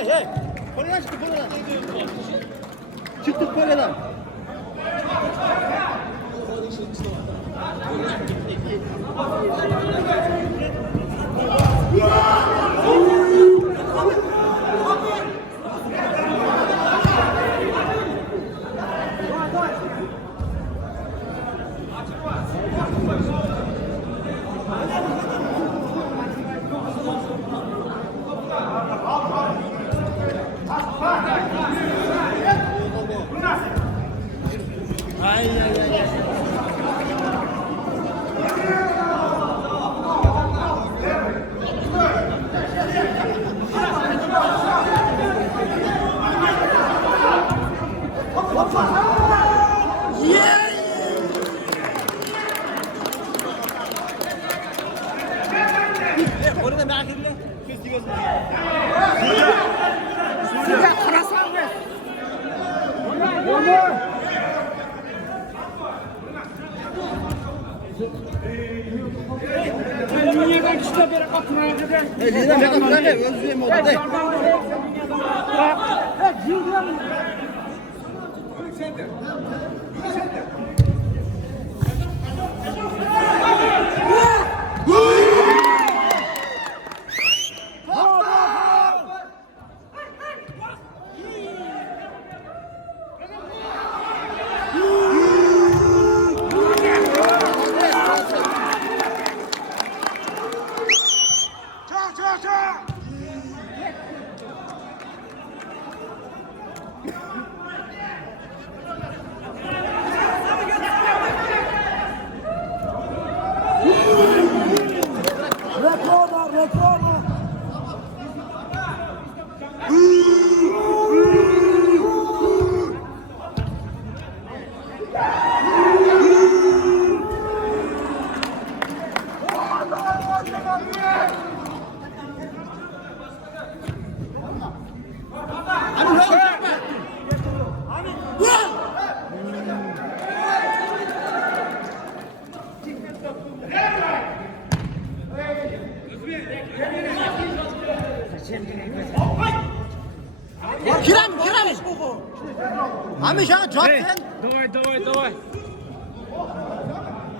Hey, kolyeler çıktı, kolyeler. Çıktık kolyeler. Orada merak edin. Kesti gözünü. Suya karasan be. Dünyadan kişiler beri kapına gider. Dünyadan beri kapına gider. Özlüyorum oldu da. Kiram. Ami şana cevap ver. Давай.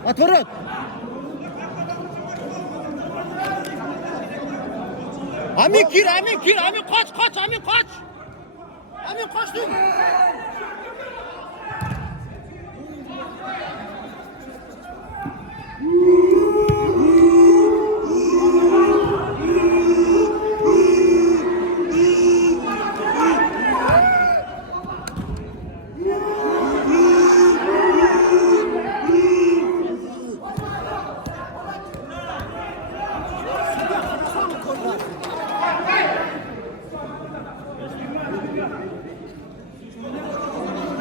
At orada. Ami gir. Ami kaç. Ami kaçtın.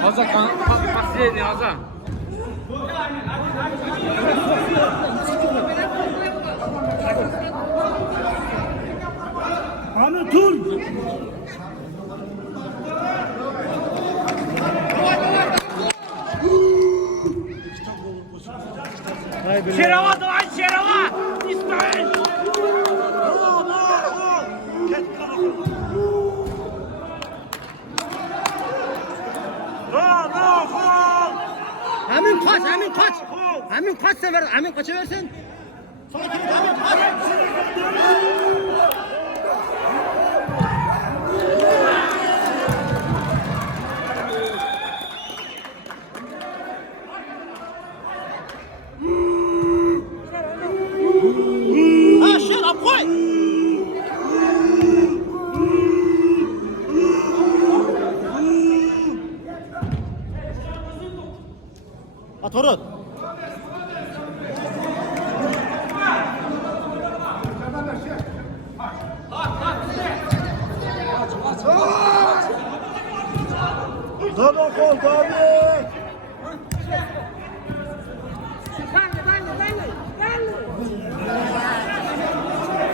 Haza kasiye Haza. Anı tur. Şerava doğan Şerava. İsmail. Amin kaç sefer, Amin kaçıversin. Sonra kimi Amin kaç. Ha şey koy. At orada. Tamam kol tabi.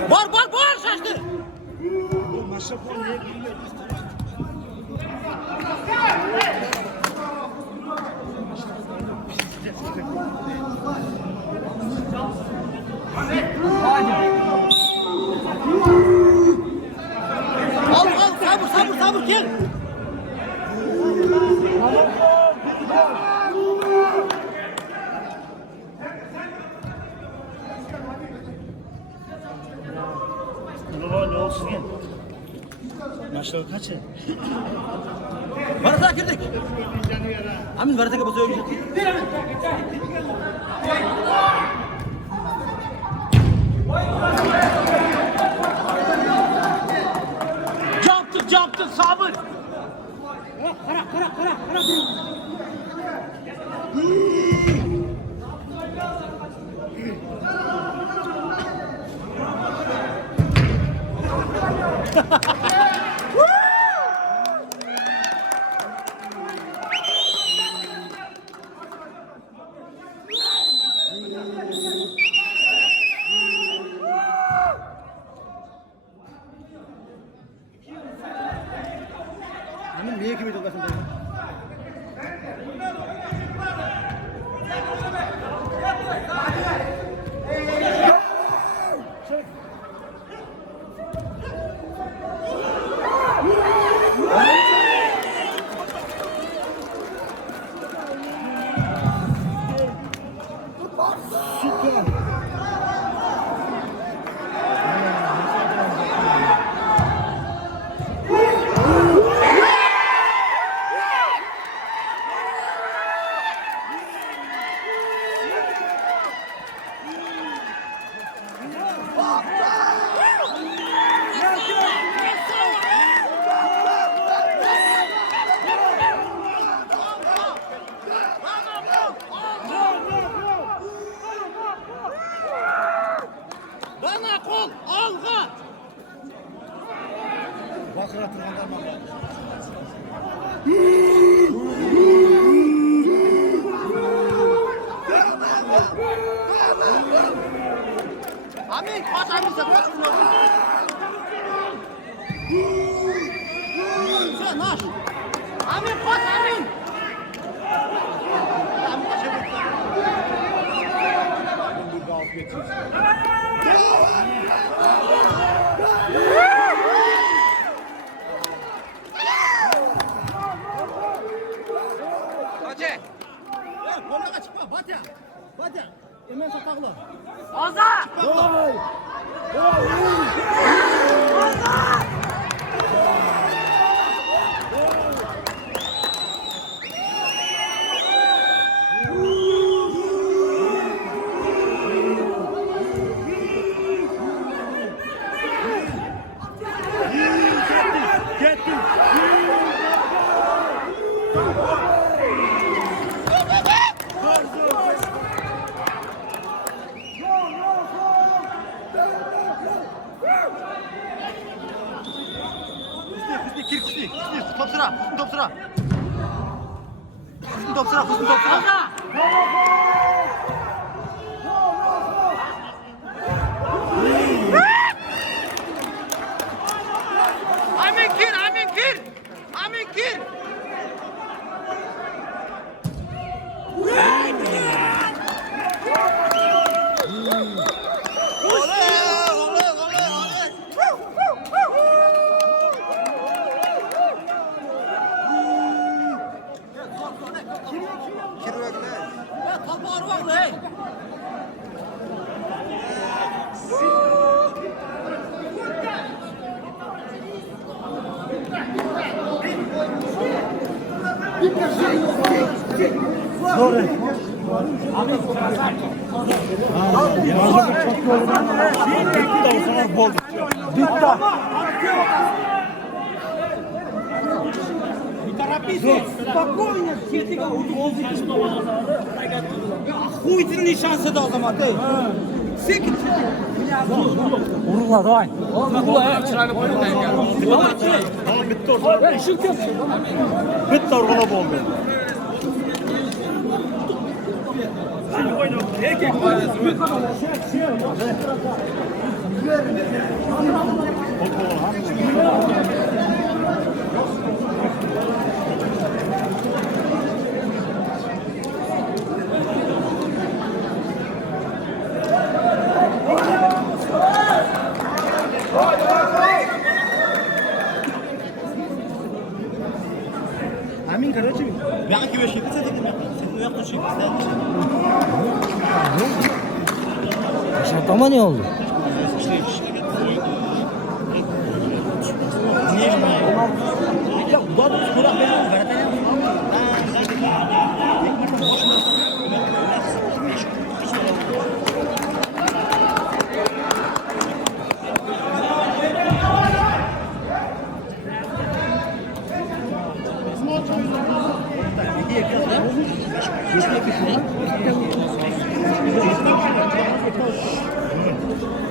Var şaştı. Al sabır gel. Ne olsun ya? Maçlar kaçı? Varsa girdik. Amin varsa ki basıyor. Yaptık sabır. Kara. Amin niye kimi toplasın böyle? Bana kol, alga. Bakır atırmanlar mı? Amin, koş Amin sen koş. Sen naş. Amin koş Amin. Amin koş. Burada alt geçiyorsun. Hadi. Ya kollaga çıkma Batya. Batya. Hemen satakla. Oza! Kusti. Top sıra. Top sıra. Oza! Amin gir. Спокойно, все ты хуй ты не шансы дал за маты. Секет. Urla давай. Bitti orada. Bitti orada oldu. Amin короче. Ben ki beşi bize dedim ya. Senin yaptığın şey bizden. Şartlama ne oldu? Ya bu da kurak benim veretem.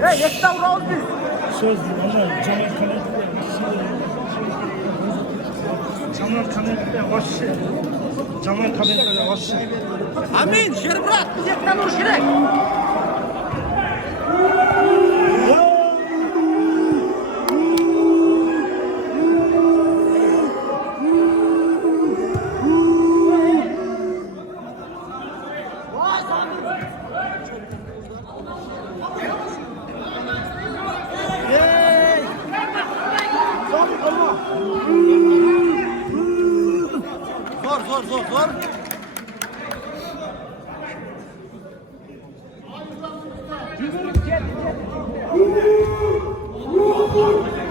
Hey, yekta uğra oldu. Söz ama Cemal Kanet'le başı. Cemal Kanet'le başı. Amin, şer bırak. Biz yekta vuruş gerek. Zor.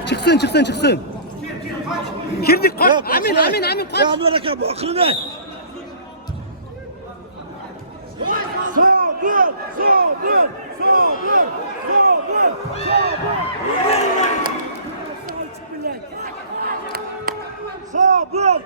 Çıksın. Girdik koş. Amin koş. Ya böyle ki bakın ne? Sabır.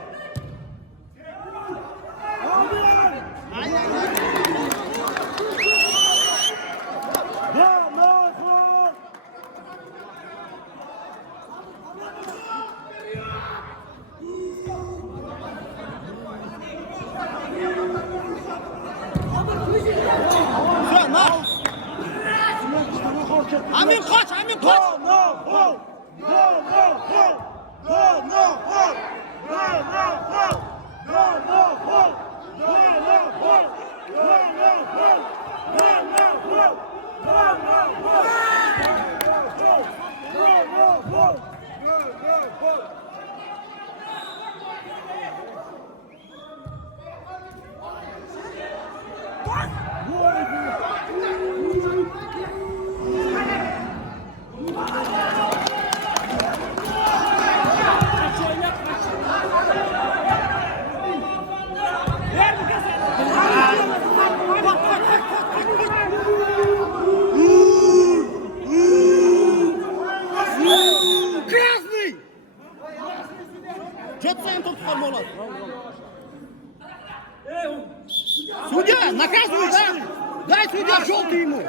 Amin koş. Krasny! Gdzie twoją to formułę? Судья, наказывай, да? Дай судья желтый ему.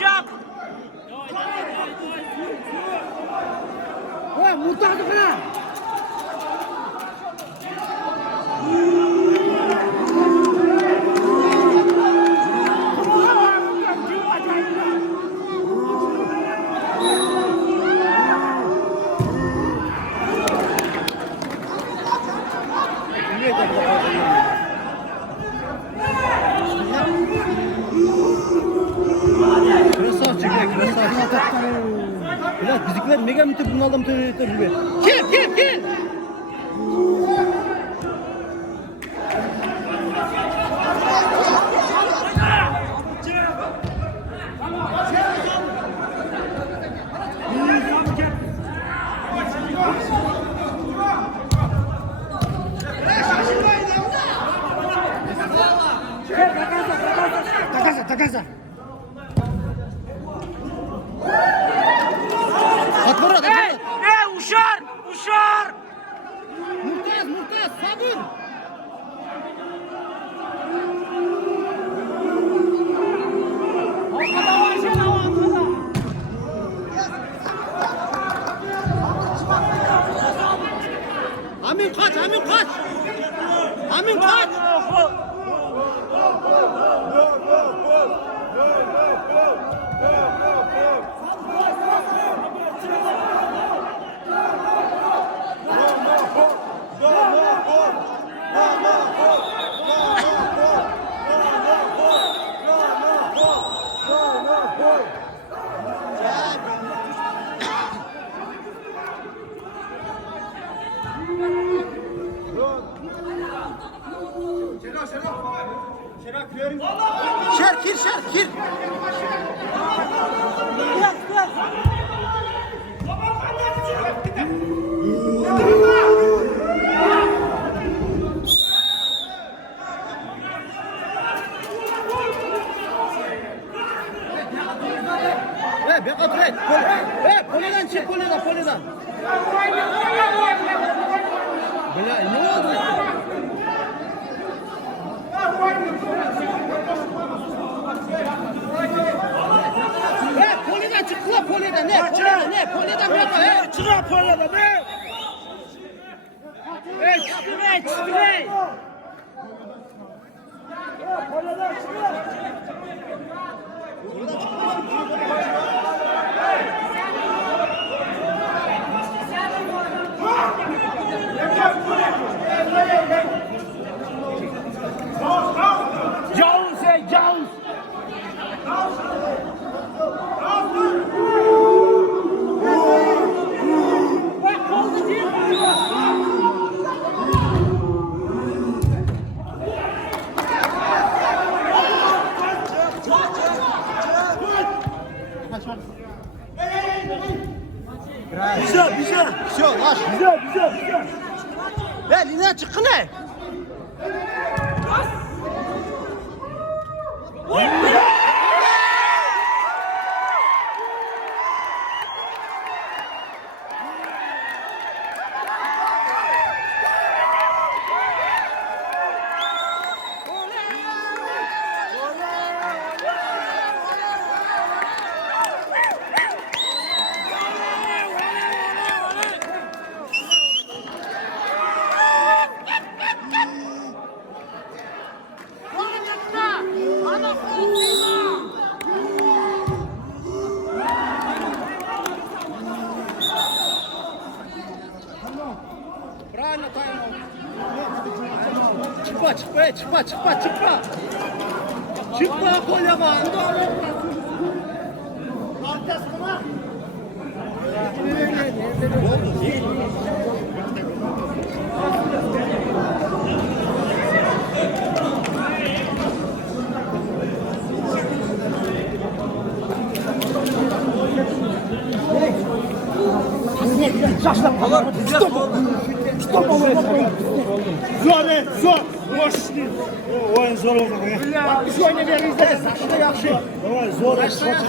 Çap. Oy muhtardı bana. Biraz bizimkiler mega mitir bunlardan mıtır gibi. Kim? Takasa. Uşar. Murtaz sabır. Amin kaç. Amin kaç. Şerkir. Beka Fred. Poleden çık poleden. Böyle ne oldu? Poleden çık la poleden ne? Poleden beka. Çıkar polada ne? Çıkır. Jones. Bize. Все, наш. Bize. Lineye çık ne? Правильно, тайм. Çıkma kocaman. Şaşlan. Stop. Zor, zor. Boş. Oyun zor oldu. Biz oynayabiliriz de. Saçta yakşı. Davay zor. Saçta çatı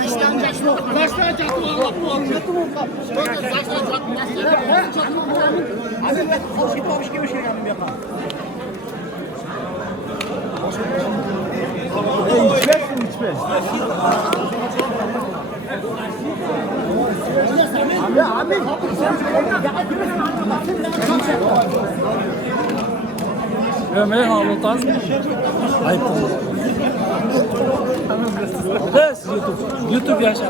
Abi ben hoş gitmemiş gibi şey yapayım ya. İçmezsin içmez. Abi. Ya ben halıtan. Ayıp. Yes, YouTube. YouTube yaşa.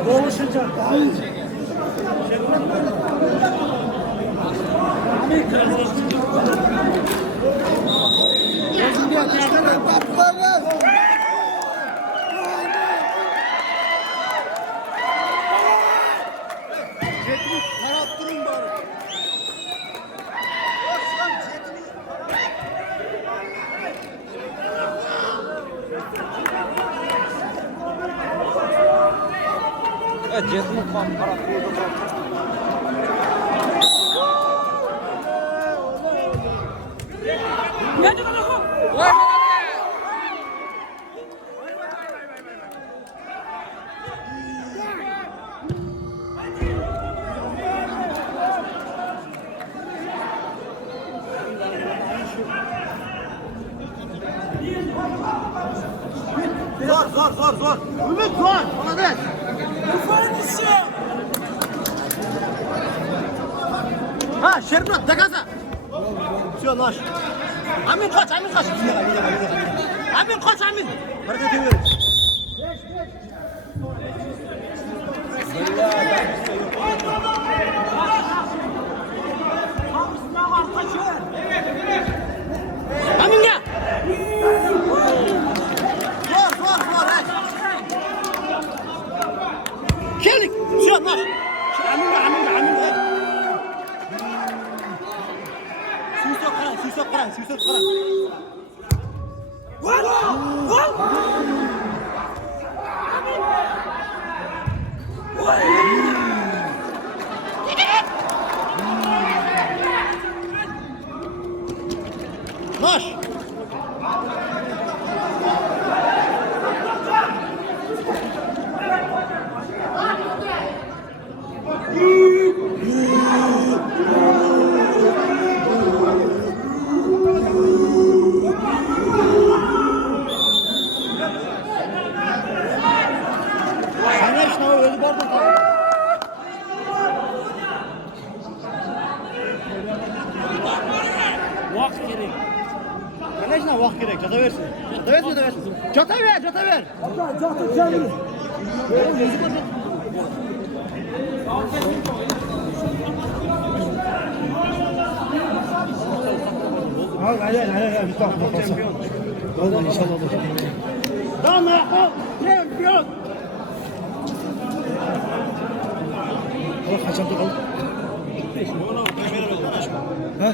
Evet, Jet'in para. Zor. Ümit zor. Ona değil. Ha Şerbrat de gaza. Все, наш. Amin kaç. Amin kaç Amin. Hareket ediyoruz. Amin ya. Zor. Kelik. Все, наш. Amin. Suysok qaran. Naş. Vakt gerek. Kaleci vakt gerek. Cata versin. Cata ver. Hayır. Bir tane kapatsa. Oldu inşallah olur. Şampiyon. Bak kaçan da kaldı. Ha?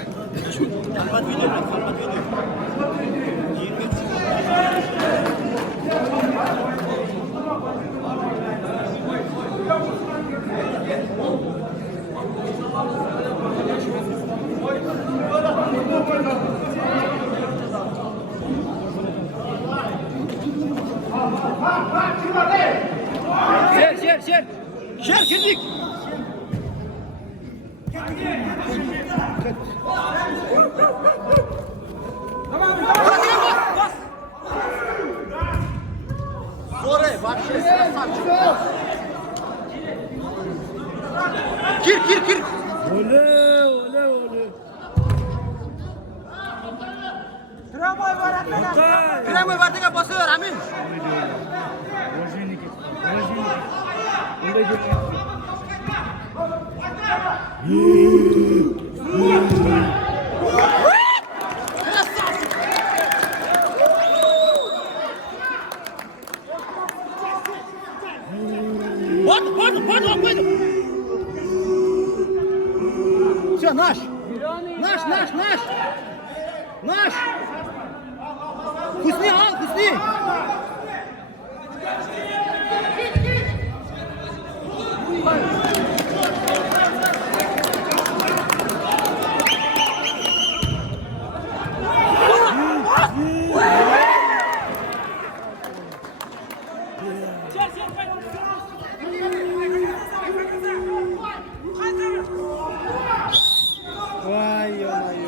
Şer girdik. Zore, bak şey Kir. Ole. Kremay var diye basıyor Amin. Pardon. Все, наш. Hüsnü al, Hüsnü. Vay vay.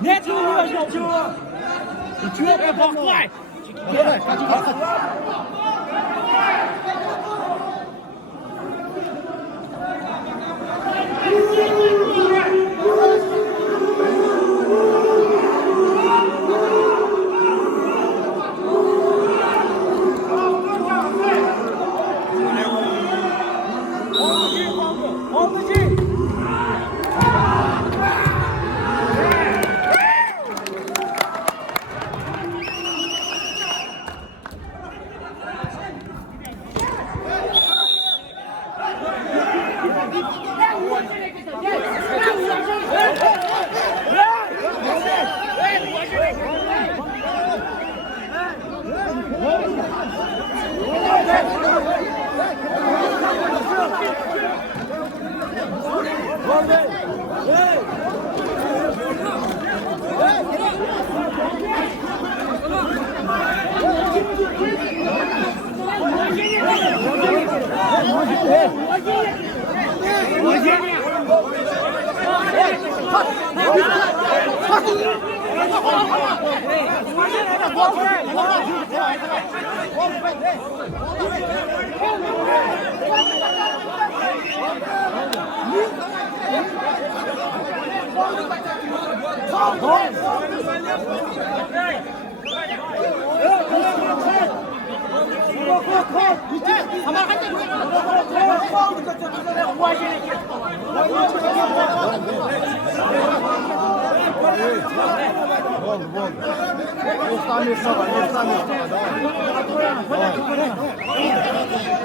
Ne diyor ya? Uçuyor E bak vay.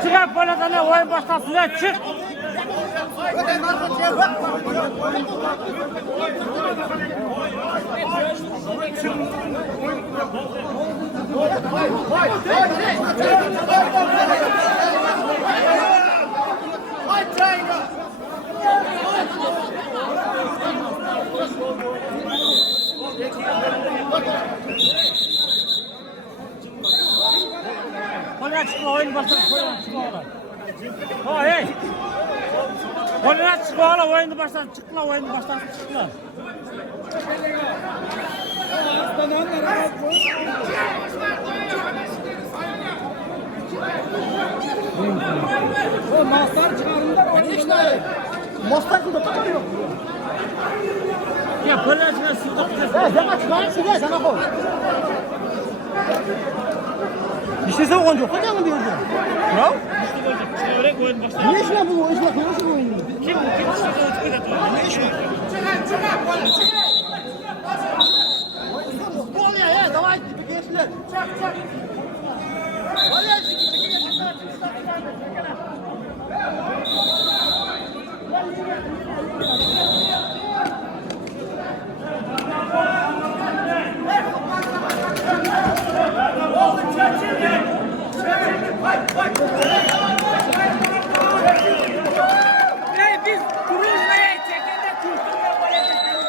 Çıkar poladan oyun başlasın ya çık. Koluna çıkma oyun başlasın. Koluna çıkma oğlum. Ha hey. Koluna çıkma oğlum oyunu başlasın. Çıkma oyunu başlasın. Çıkma. O maslar çıkarımda oynadılar. Maslar burada tutuyor. Ya koluna çıkma şurada. Sana çıkarın şuraya sana koy. İşte sen oyuncu. Hoca mı diyorsun? Ya? Çevirek oyun başlasın. Ne işle bu? İşle konuşun oyunu. Kim çıkıyor? Ne iş Bu oluyor ya. Davay gençler. Çak çak. Hadi. Biz Gruzla'ya çekende Türk'ünle böyle geçelim.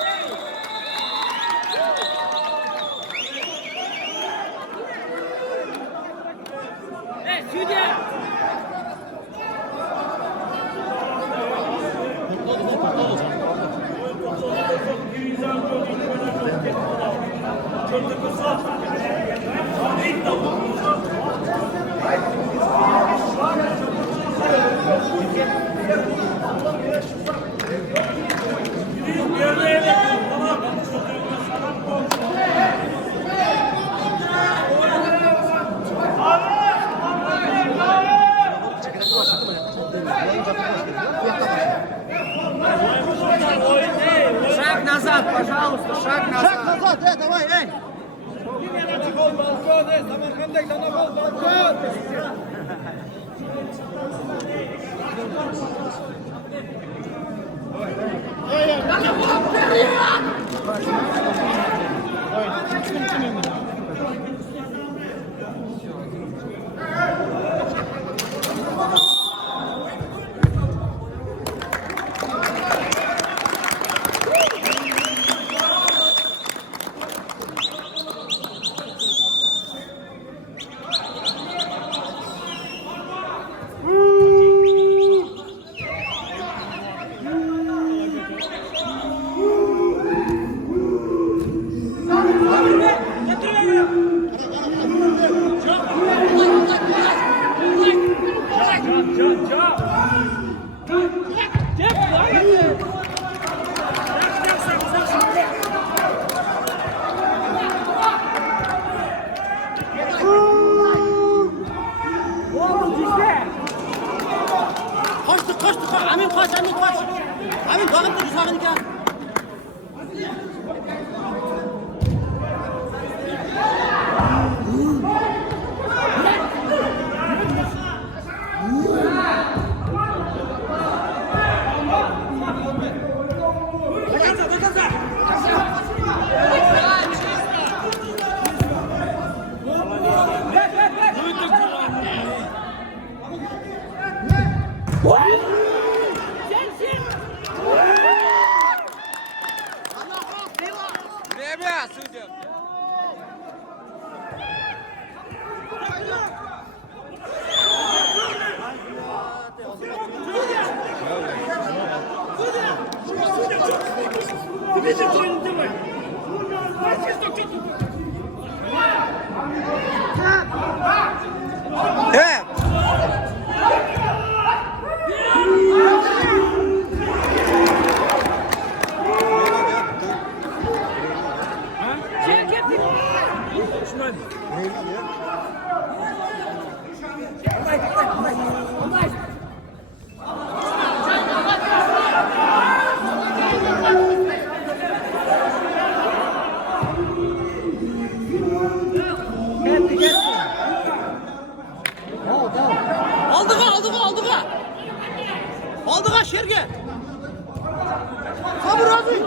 Süde. Шаг назад, пожалуйста, шаг назад. Çak nazar. Davay. Ey. Amin kaç. Amin bakıp dur Yusuf'un gel. Aldığa şerge. Sabır abi.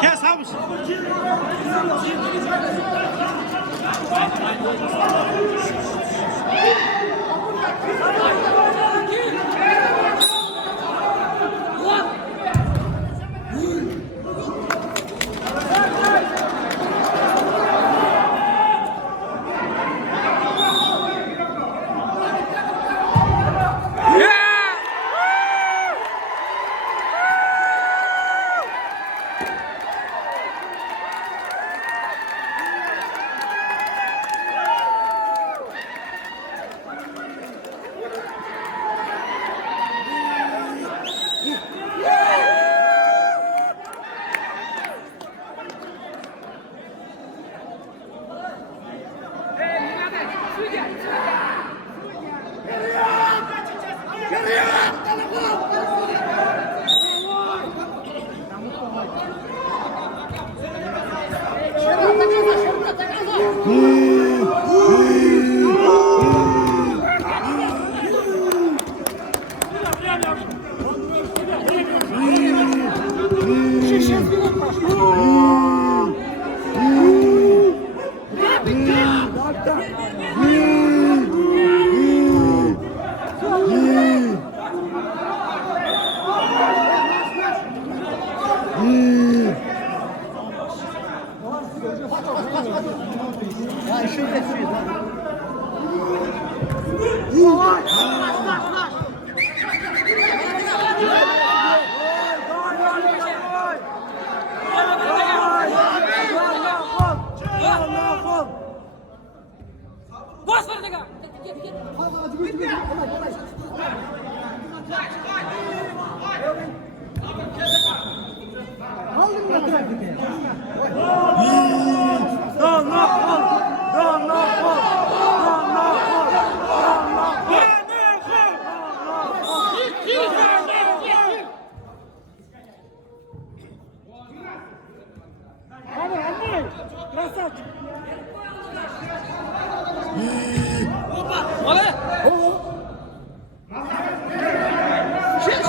Kes abi.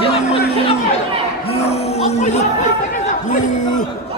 Al koyun.